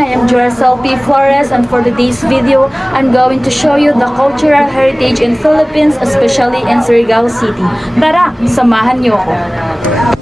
everyone, I am Juracel P. Flores, and for today's video, I'm going to show you the cultural heritage in Philippines, especially in Surigao City. Tara, samahan niyo ako!